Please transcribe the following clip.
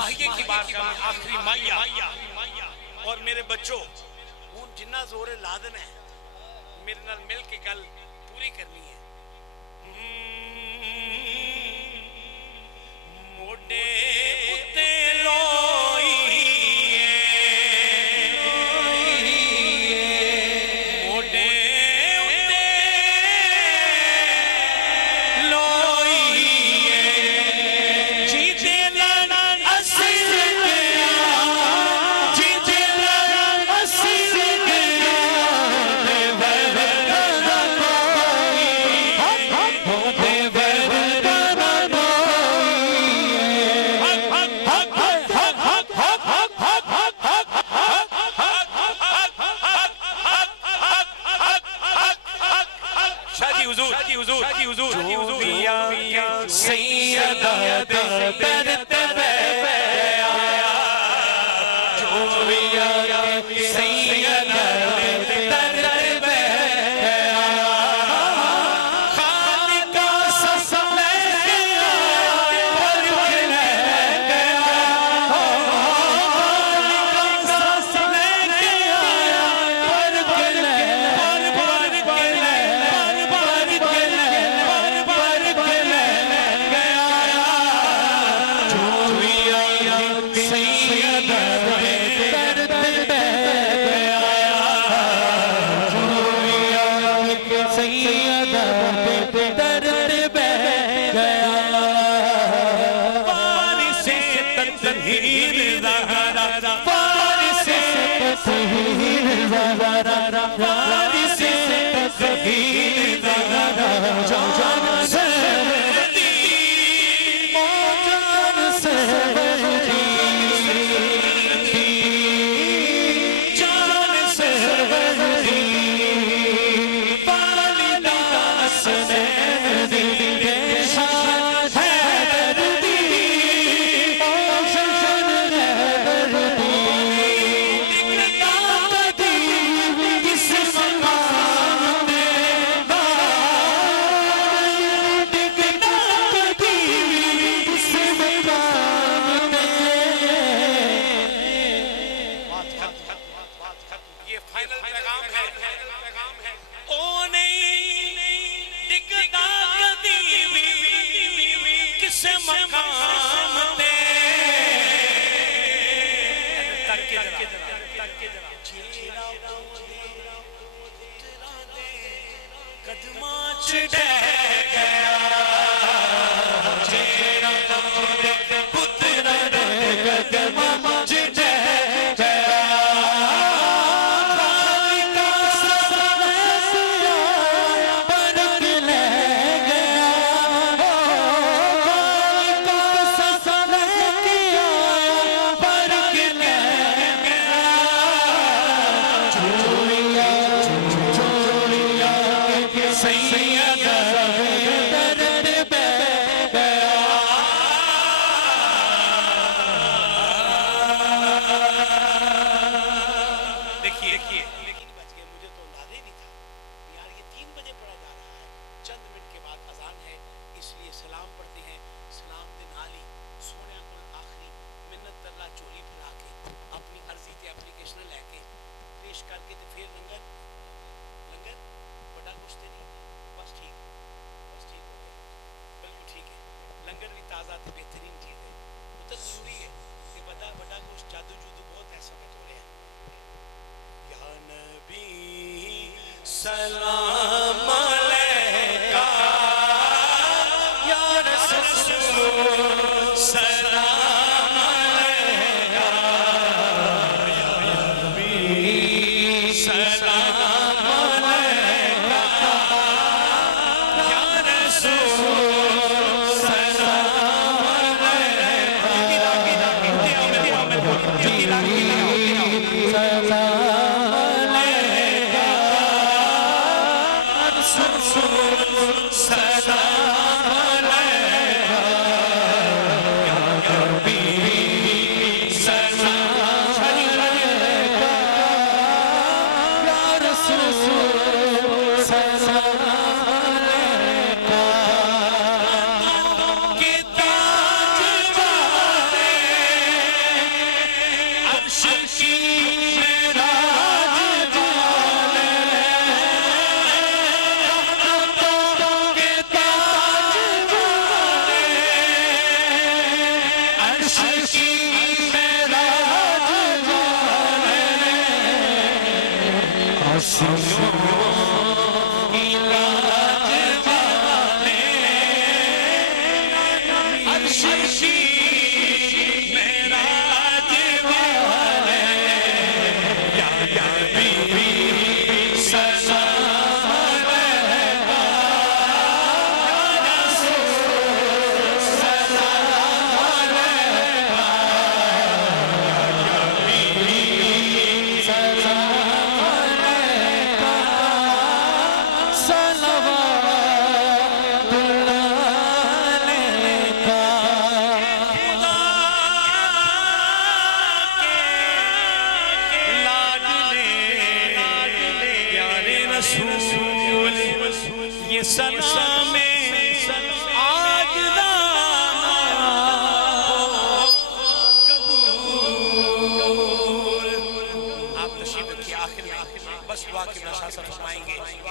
ماہیے کی بارگاہ میں آخری مائیہ اور میرے بچوں ہوں جنہ زور لادن ہے میرے نال مل کے گل پوری کرنی ہے موڈے اتے لوئی موڈے اتے لوئی جی دل اسیر گیا جی دل اسیر گیا دے ورگا کوئی دے ورگا جو بھی سیدہ درد پہ آیا جو بھی سیدہ درد پہ آیا خالق کا سسا لے گیا پرک لے گیا خالق کا سسا لے گیا پرک لے سلام علیکہ یا رسول سلام علیکہ یا نبی سلام علیکہ یا رسول سلام علیکہ یہ سلام آج دانا قبول. آپ تشریف رکھیے آخر میں بس دعا کی نشاست فرمائیں گے.